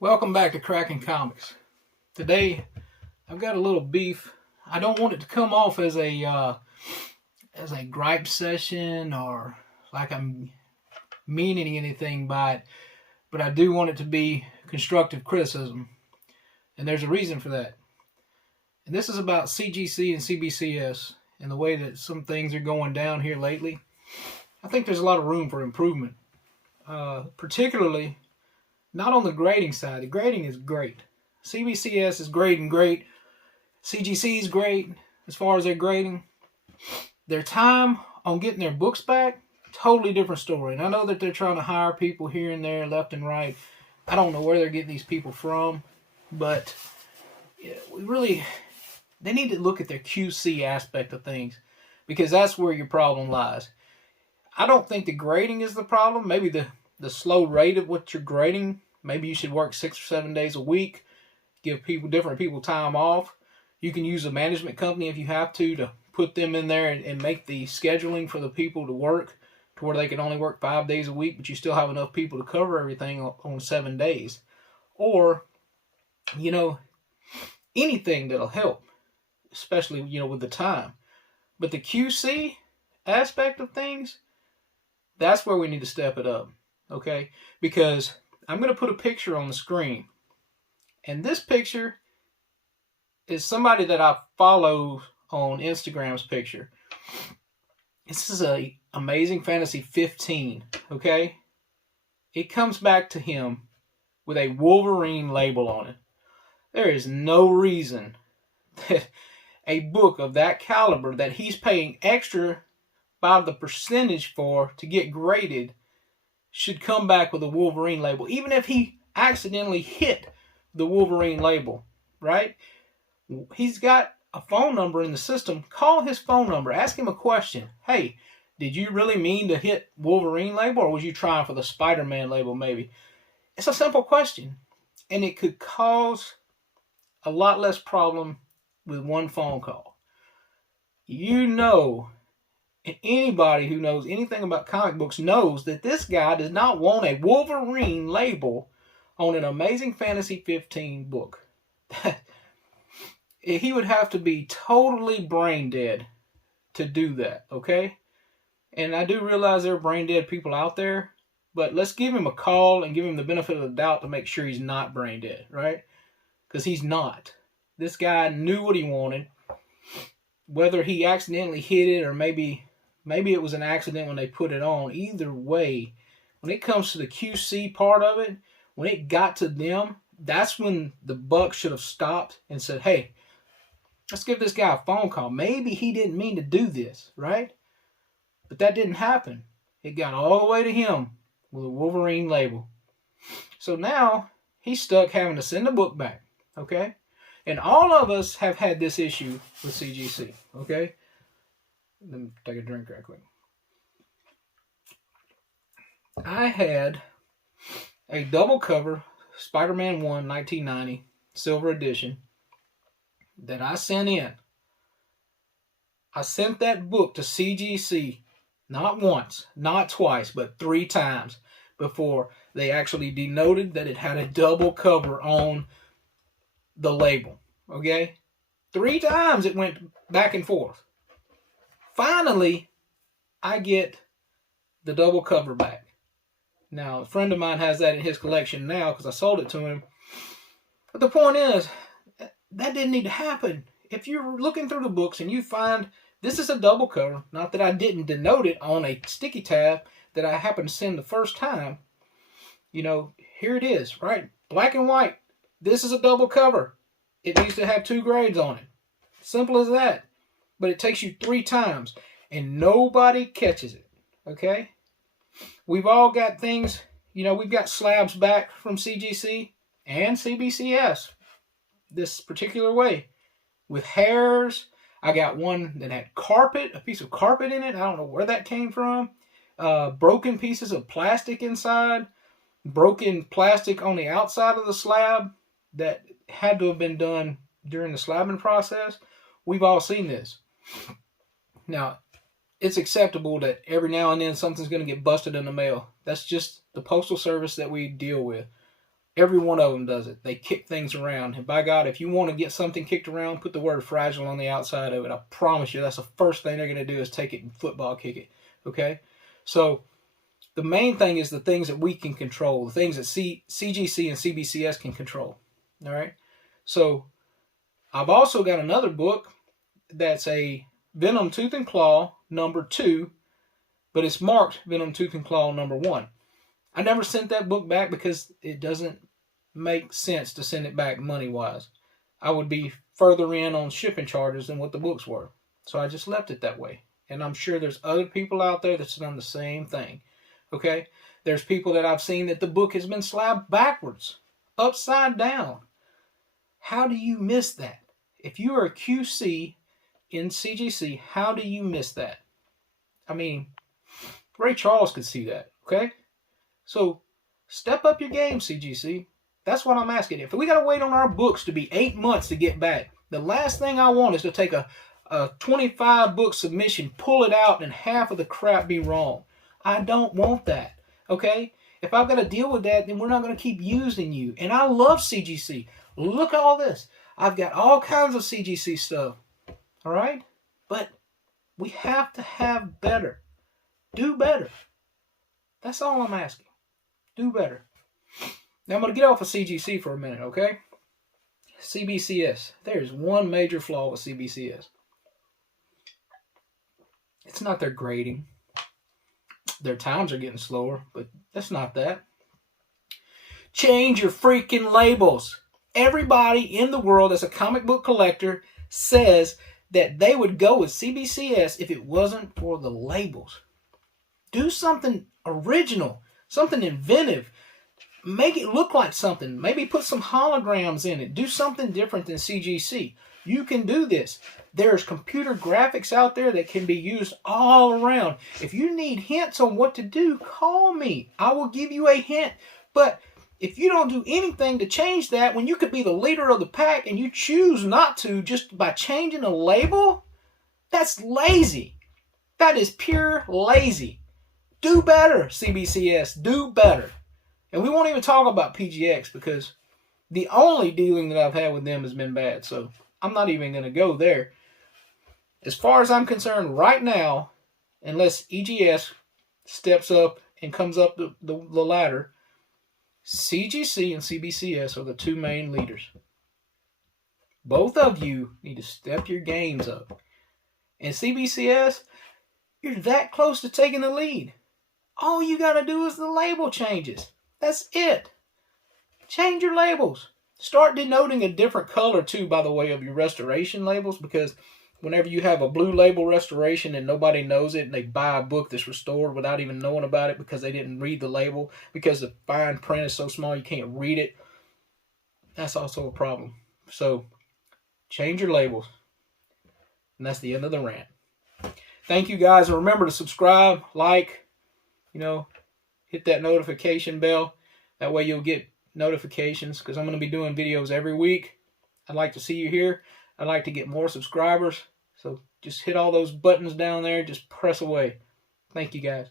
Welcome back to Cracking Comics. Today, I've got a little beef. I don't want it to come off as a gripe session or like I'm meaning anything by it, but I do want it to be constructive criticism, and there's a reason for that. And this is about CGC and CBCS and the way that some things are going down here lately. I think there's a lot of room for improvement, particularly not on the grading side. The grading is great. CBCS is grading great. CGC is great as far as their grading. Their time on getting their books back, totally different story. And I know that they're trying to hire people here and there, left and right. I don't know where they're getting these people from, but they need to look at their QC aspect of things, because that's where your problem lies. I don't think the grading is the problem. Maybe the slow rate of what you're grading. Maybe you should work 6 or 7 days a week, give different people time off. You can use a management company if you have to put them in there and make the scheduling for the people to work to where they can only work 5 days a week, but you still have enough people to cover everything on 7 days. Or, anything that'll help, especially, with the time. But the QC aspect of things, that's where we need to step it up, okay? Because I'm going to put a picture on the screen. And this picture is somebody that I follow on Instagram's picture. This is a Amazing Fantasy 15, okay? It comes back to him with a Wolverine label on it. There is no reason that a book of that caliber that he's paying extra by the percentage for to get graded should come back with a Wolverine label, even if he accidentally hit the Wolverine label, right? He's got a phone number in the system. Call his phone number. Ask him a question. Hey, did you really mean to hit Wolverine label, or was you trying for the Spider-Man label maybe? It's a simple question, and it could cause a lot less problem with one phone call. And anybody who knows anything about comic books knows that this guy does not want a Wolverine label on an Amazing Fantasy 15 book. He would have to be totally brain dead to do that, okay? And I do realize there are brain dead people out there, but let's give him a call and give him the benefit of the doubt to make sure he's not brain dead, right? Because he's not. This guy knew what he wanted. Whether he accidentally hit it or maybe it was an accident when they put it on. Either way, when it comes to the QC part of it, when it got to them, that's when the buck should have stopped and said, hey, let's give this guy a phone call. Maybe he didn't mean to do this, right? But that didn't happen. It got all the way to him with a Wolverine label. So now he's stuck having to send the book back, okay? And all of us have had this issue with CGC, okay? Let me take a drink right quick. I had a double cover Spider-Man 1 1990 Silver Edition that I sent in. I sent that book to CGC not once, not twice, but 3 times before they actually denoted that it had a double cover on the label, okay? 3 times it went back and forth. Finally, I get the double cover back. Now, a friend of mine has that in his collection now because I sold it to him. But the point is, that didn't need to happen. If you're looking through the books and you find this is a double cover, not that I didn't denote it on a sticky tab that I happened to send the first time, here it is, right? Black and white. This is a double cover. It needs to have 2 grades on it. Simple as that. But it takes you 3 times, and nobody catches it, okay? We've all got things, we've got slabs back from CGC and CBCS this particular way. With hairs, I got one that had a piece of carpet in it. I don't know where that came from. Broken pieces of plastic inside. Broken plastic on the outside of the slab that had to have been done during the slabbing process. We've all seen this. Now, it's acceptable that every now and then something's going to get busted in the mail. That's just the postal service that we deal with. Every one of them does it. They kick things around. And by God, if you want to get something kicked around, put the word fragile on the outside of it. I promise you, that's the first thing they're going to do is take it and football kick it. Okay? So the main thing is the things that we can control, the things that CGC and CBCS can control. All right? So I've also got another book that's a Venom Tooth and Claw #2, but it's marked Venom Tooth and Claw #1. I never sent that book back because it doesn't make sense to send it back money-wise. I would be further in on shipping charges than what the books were. So I just left it that way. And I'm sure there's other people out there that's done the same thing. Okay? There's people that I've seen that the book has been slabbed backwards, upside down. How do you miss that? If you are a QC in CGC, how do you miss that? I mean, Ray Charles could see that, okay? So, step up your game, CGC. That's what I'm asking. If we got to wait on our books to be 8 months to get back, the last thing I want is to take a 25-book submission, pull it out, and half of the crap be wrong. I don't want that, okay? If I've got to deal with that, then we're not going to keep using you. And I love CGC. Look at all this. I've got all kinds of CGC stuff, all right? But we have to have better. Do better. That's all I'm asking. Do better. Now I'm going to get off of CGC for a minute, okay? CBCS. There's one major flaw with CBCS. It's not their grading. Their times are getting slower, but that's not that. Change your freaking labels. Everybody in the world that's a comic book collector says that they would go with CBCS if it wasn't for the labels. Do something original, something inventive. Make it look like something. Maybe put some holograms in it. Do something different than CGC. You can do this. There's computer graphics out there that can be used all around. If you need hints on what to do, call me. I will give you a hint. But if you don't do anything to change that, when you could be the leader of the pack and you choose not to just by changing a label, that's lazy. That is pure lazy. Do better, CBCS. Do better. And we won't even talk about PGX because the only dealing that I've had with them has been bad. So I'm not even going to go there. As far as I'm concerned right now, unless EGS steps up and comes up the ladder, CGC and CBCS are the two main leaders. Both of you need to step your games up. And CBCS, you're that close to taking the lead. All you got to do is the label changes. That's it. Change your labels. Start denoting a different color too, by the way, of your restoration labels, because whenever you have a blue label restoration and nobody knows it and they buy a book that's restored without even knowing about it because they didn't read the label, because the fine print is so small you can't read it, that's also a problem. So change your labels. And that's the end of the rant. Thank you guys. And remember to subscribe, like, hit that notification bell. That way you'll get notifications because I'm going to be doing videos every week. I'd like to see you here. I'd like to get more subscribers. So just hit all those buttons down there. Just press away. Thank you guys.